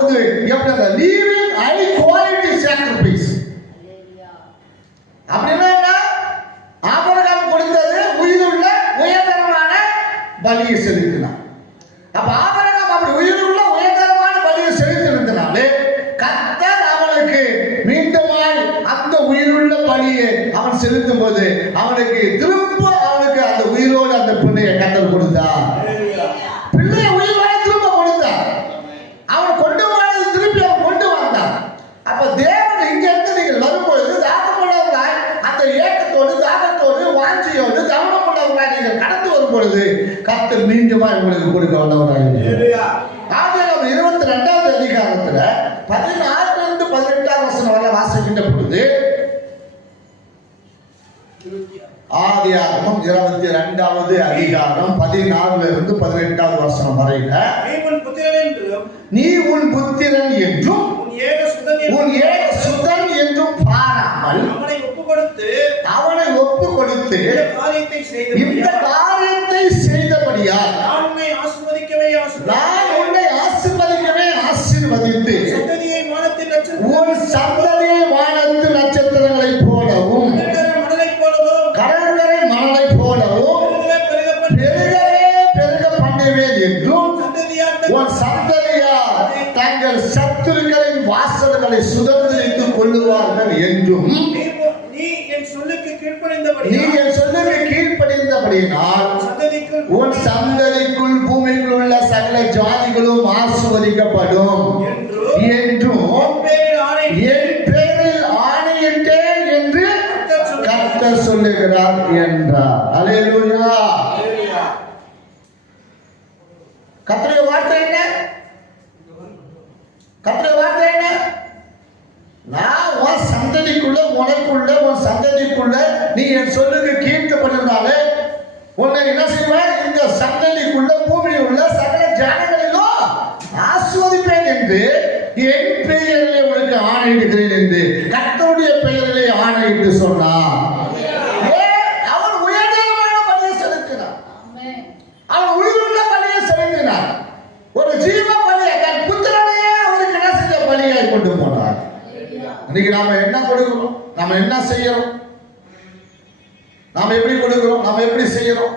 Leaving high quality sacrifice. அப்படின்னா Abraham கொடுத்தது உயிருள்ள உயர்தரமான பலியை செலுத்தினார். அப்ப ஆபிரகாம் அப்படி உயிருள்ள உயர்தரமான பலியை செலுத்தினாலே கர்த்தர் அவனுக்கு மீண்டுமாய் அந்த உயிருள்ள பலியை அவன் செலுத்தும் போது அவனுக்கு திரும்ப அவனுக்கு அந்த உயிரோடு அந்த பிள்ளையை கர்த்தர் கொடுத்தார். பிள்ளையை உயிரோட திரும்ப கொடுத்தார். அவன் கொண்டு வந்தது திருப்பி அவன் கொண்டு வந்தான். அப்ப தேவன் இங்க இருந்து நீங்கள் வரும்பொழுது தாகமுள்ளவர்களாய் அந்த ஏக்கத்தோடு தாகத்தோடு வாஞ்சியோடு கவனமுள்ளவர்களாய் நீங்கள் கடந்து வரும் பொழுது கர்த்தர் மீண்டுமா உங்களுக்கு கொடுக்க வல்லவராக. ஆதியாகமம் 22வது அதிகாரத்துல 16 18 வசனம் வரை வாசிக்கின்ற பொழுது, ஆதியாகமம் 22வது அதிகாரம் 14 18 வசனம் வரையில, நீ உன் புத்திரன் என்றும் உன் ஏக சுதன் என்றும் பாராமல் அவனை ஒப்பு கொடுத்து இந்த காரியத்தை செய்தபடியால் நான் உன்னை ஆசீர்வதிக்கவே ஆசீர்வதித்து உன் சந்ததியை வானத்து நட்சத்திரங்களைப் போலவும் கடற்கரை மணலைப் போலவும் பெருக பண்ணுவேன் என்றும் உன் சந்ததியார் தங்கள் சத்துருக்களின் வாசல்களை சுதந்திரித்துக் கொள்ளுவார்கள் என்றும் நீ என் சொல்லுக்கு கீழ்ப்படிந்தபடியினால் உன் சந்ததிக்குள் பூமியில் உள்ள சகல ஜாதிகளும் ஆசீர்வதிக்கப்படும் என்றும் என் பேரில் ஆணையிட்டேன் என்று கர்த்தர் சொல்லுகிறார் என்றார். அல்லேலூயா. கர்த்தருடைய வார்த்தை என்ன? கர்த்தருடைய வார்த்தை என்ன? நான் உன் சந்ததிக்குள்ள உனக்குள்ள உன் சந்ததிக்குள்ள நீ என் சொல்லுக்கு கீழ்ப்படினாலே உன்னை என்ன செய்வேன்? இந்த சந்ததிக்குள்ள பூமியில் உள்ள சகல ஜனங்களிலும் ஆசீர்வதிப்பேன் என்று என் பெயரிலே உனக்கு ஆணையிடுகிறேன் என்று கர்த்தருடைய பெயரிலே ஆணையிட்டு சொன்னார். அவன் உயர்தரமான பலியை செலுத்தினான். அவன் உயிருள்ள பலியை செலுத்தினான். ஒரு ஜீவ பலியை தன் புத்திரனையே அவருக்கு என்ன செஞ்ச பலியாய் கொண்டு போனார். இன்னைக்கு நாம என்ன கொடுக்கிறோம்? நாம என்ன செய்யறோம்? நாம எப்படி கொடுக்கிறோம்? நாம எப்படி செய்யறோம்?